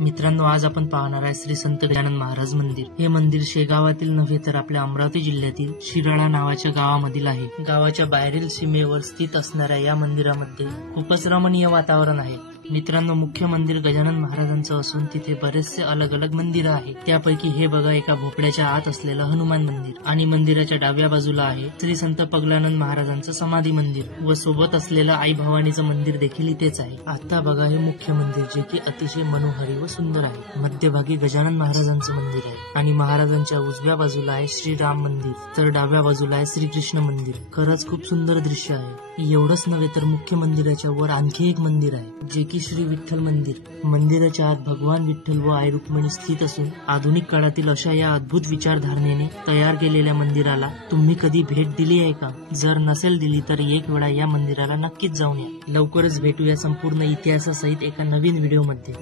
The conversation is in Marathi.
मित्रांनो, आज आपण पाहणार आहे श्री संत गजानन महाराज मंदिर। हे मंदिर शेगावातील नव्हे तर आपल्या अमरावती जिल्ह्यातील शिराळा नावाच्या गावामधील आहे। गावाच्या बाहेरील सीमेवर स्थित असणाऱ्या या मंदिरामध्ये खूपच रमणीय वातावरण आहे। मित्रांनो, मुख्य मंदिर गजानन महाराजांचं असून तिथे बरेचसे अलग अलग मंदिरं आहेत। त्यापैकी हे बघा, एका भोपळ्याच्या आत असलेलं हनुमान मंदिर आणि मंदिराच्या डाव्या बाजूला आहे श्री संत पगलानंद महाराजांचं समाधी मंदिर व सोबत असलेलं आई भवानीचं मंदिर देखील इथेच आहे। आता बघा हे मुख्य मंदिर, जे की अतिशय मनोहरी व सुंदर आहे। मध्यभागी गजानन महाराजांचं मंदिर आहे आणि महाराजांच्या उजव्या बाजूला आहे श्रीराम मंदिर, तर डाव्या बाजूला आहे श्रीकृष्ण मंदिर। खरंच खूप सुंदर दृश्य आहे। एवढंच नव्हे तर मुख्य मंदिराच्या वर आणखी एक मंदिर आहे, जे की श्री विठ्ठल मंदिर। मंदिराच्या आत भगवान विठ्ठल व आई रुक्मिणी स्थित असून आधुनिक काळातील अशा या अद्भुत विचारधारणेने तयार केलेल्या मंदिराला तुम्ही कधी भेट दिली आहे का? जर नसेल दिली तर एक वेळा या मंदिराला नक्कीच जाऊन या। लवकरच भेटूया संपूर्ण इतिहासासहित एका नवीन व्हिडिओ मध्ये।